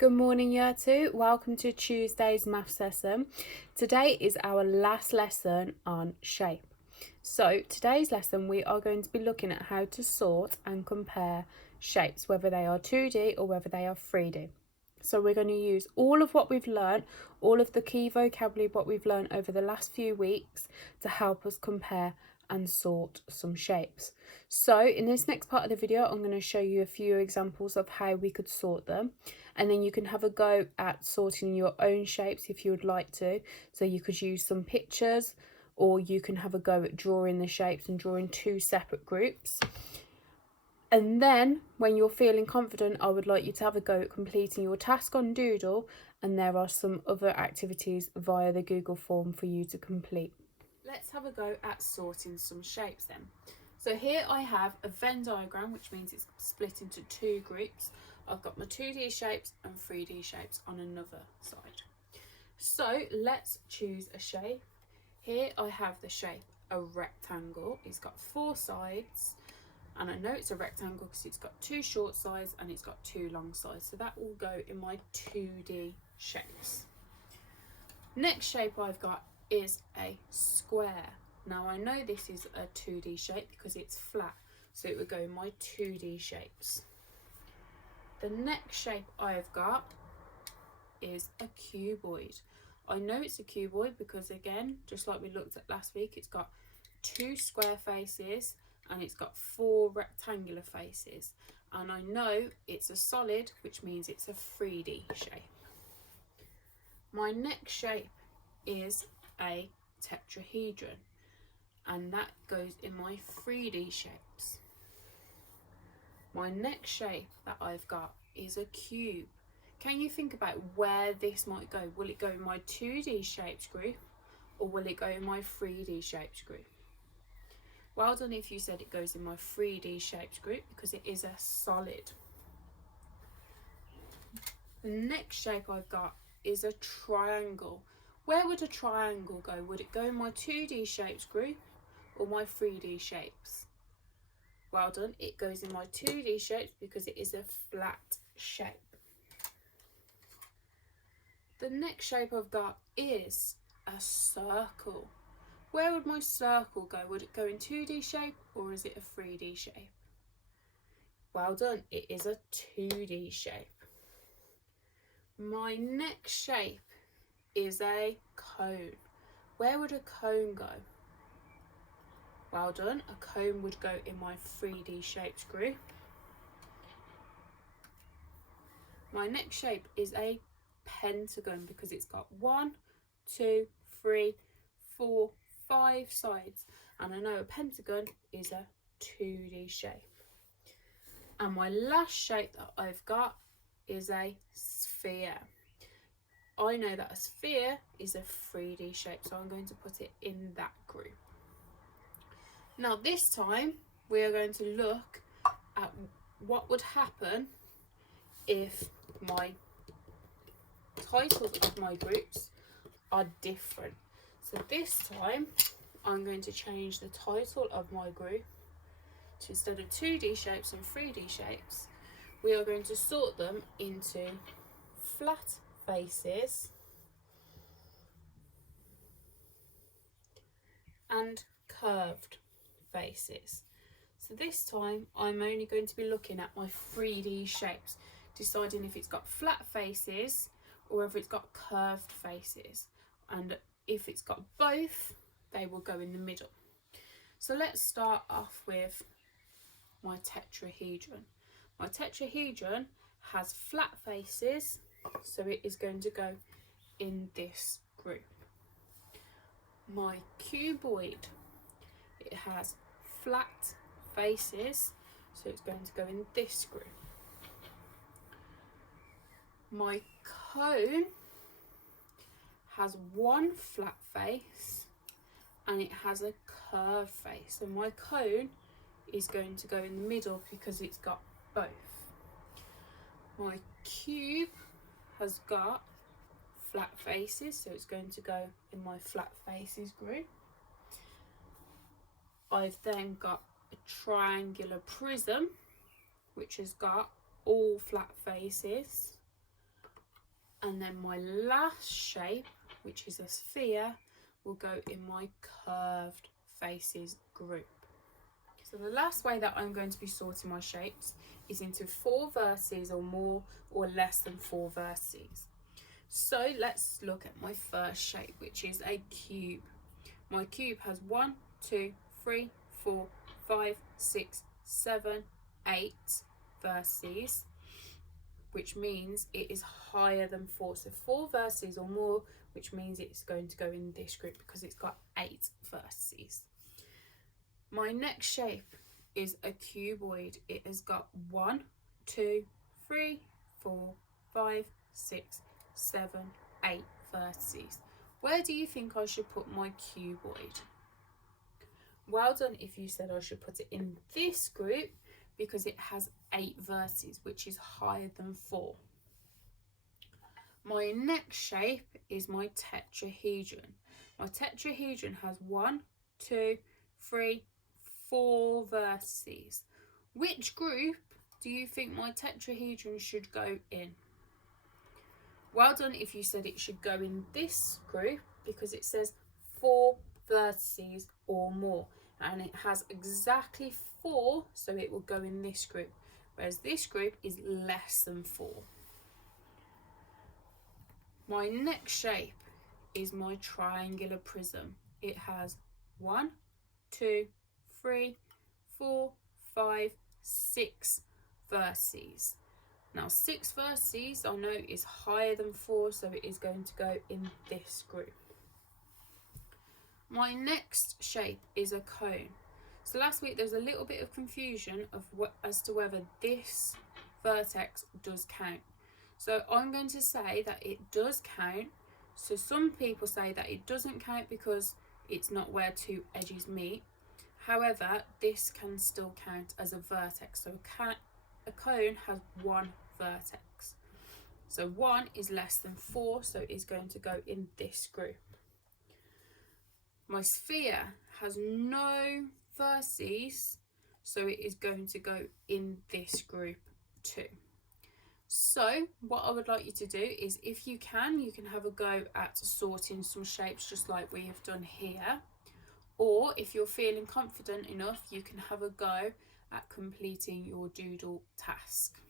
Good morning, Year 2. Welcome to Tuesday's maths lesson. Today is our last lesson on shape. So today's lesson we are going to be looking at how to sort and compare shapes, whether they are 2D or whether they are 3D. So we're going to use all of what we've learned, all of the key vocabulary what we've learned over the last few weeks to help us compare and sort some shapes. So in this next part of the video I'm going to show you a few examples of how we could sort them, and then you can have a go at sorting your own shapes if you would like to. So you could use some pictures, or you can have a go at drawing the shapes and drawing two separate groups. And then when you're feeling confident, I would like you to have a go at completing your task on Doodle, and there are some other activities via the Google form for you to complete. Let's have a go at sorting some shapes then. So here I have a Venn diagram, which means it's split into two groups. I've got my 2D shapes and 3D shapes on another side. So let's choose a shape. Here I have the shape a rectangle. It's got four sides, and I know it's a rectangle because it's got two short sides and it's got two long sides. So that will go in my 2D shapes. Next shape I've got is a square. Now I know this is a 2D shape because it's flat, so it would go in my 2D shapes. The next shape I've got is a cuboid. I know it's a cuboid because, again, just like we looked at last week, it's got two square faces and it's got four rectangular faces. And I know it's a solid, which means it's a 3D shape. My next shape is a tetrahedron, and that goes in my 3D shapes. My next shape that I've got is a cube. Can you think about where this might go? Will it go in my 2D shapes group, or will it go in my 3D shapes group? Well done if you said it goes in my 3D shapes group, because it is a solid. The next shape I've got is a triangle. Where would a triangle go? Would it go in my 2D shapes group or my 3D shapes? Well done, it goes in my 2D shapes because it is a flat shape. The next shape I've got is a circle. Where would my circle go? Would it go in 2D shape or is it a 3D shape? Well done, it is a 2D shape. My next shape is a cone. Where would a cone go? Well done, a cone would go in my 3D shapes group. My next shape is a pentagon because it's got 1, 2, 3, 4, 5 sides, and I know a pentagon is a 2D shape. And my last shape that I've got is a sphere. I know that a sphere is a 3D shape, so I'm going to put it in that group. Now this time we are going to look at what would happen if my titles of my groups are different. So this time I'm going to change the title of my group to, instead of 2D shapes and 3D shapes, we are going to sort them into flat faces and curved faces. So this time I'm only going to be looking at my 3D shapes, deciding if it's got flat faces or whether it's got curved faces, and if it's got both they will go in the middle. So let's start off with my tetrahedron. My tetrahedron has flat faces, so it is going to go in this group. My cuboid, it has flat faces, so it's going to go in this group. My cone has one flat face and it has a curved face, so my cone is going to go in the middle because it's got both. My cube has got flat faces, so it's going to go in my flat faces group. I've then got a triangular prism, which has got all flat faces. And then my last shape, which is a sphere, will go in my curved faces group. So the last way that I'm going to be sorting my shapes is into 4 vertices or more, or less than 4 vertices. So let's look at my first shape, which is a cube. My cube has 1, 2, 3, 4, 5, 6, 7, 8 vertices, which means it is higher than 4. So 4 vertices or more, which means it's going to go in this group because it's got 8 vertices. My next shape is a cuboid. It has got 1, 2, 3, 4, 5, 6, 7, 8 vertices. Where do you think I should put my cuboid? Well done if you said I should put it in this group because it has 8 vertices, which is higher than 4. My next shape is my tetrahedron. My tetrahedron has 1, 2, 3, 4 vertices. Which group do you think my tetrahedron should go in? Well done if you said it should go in this group because it says 4 vertices or more, and it has exactly 4, so it will go in this group, whereas this group is less than 4. My next shape is my triangular prism. It has 1, 2, 3, 4, 5, 6 vertices. Now 6 vertices I know is higher than 4, so it is going to go in this group. My next shape is a cone. So last week there was a little bit of confusion as to whether this vertex does count. So I'm going to say that it does count. So some people say that it doesn't count because it's not where 2 edges meet. However, this can still count as a vertex. So a cone has 1 vertex. So 1 is less than 4, so it is going to go in this group. My sphere has no vertices, so it is going to go in this group too. So what I would like you to do is, if you can have a go at sorting some shapes just like we have done here. Or if you're feeling confident enough, you can have a go at completing your doodle task.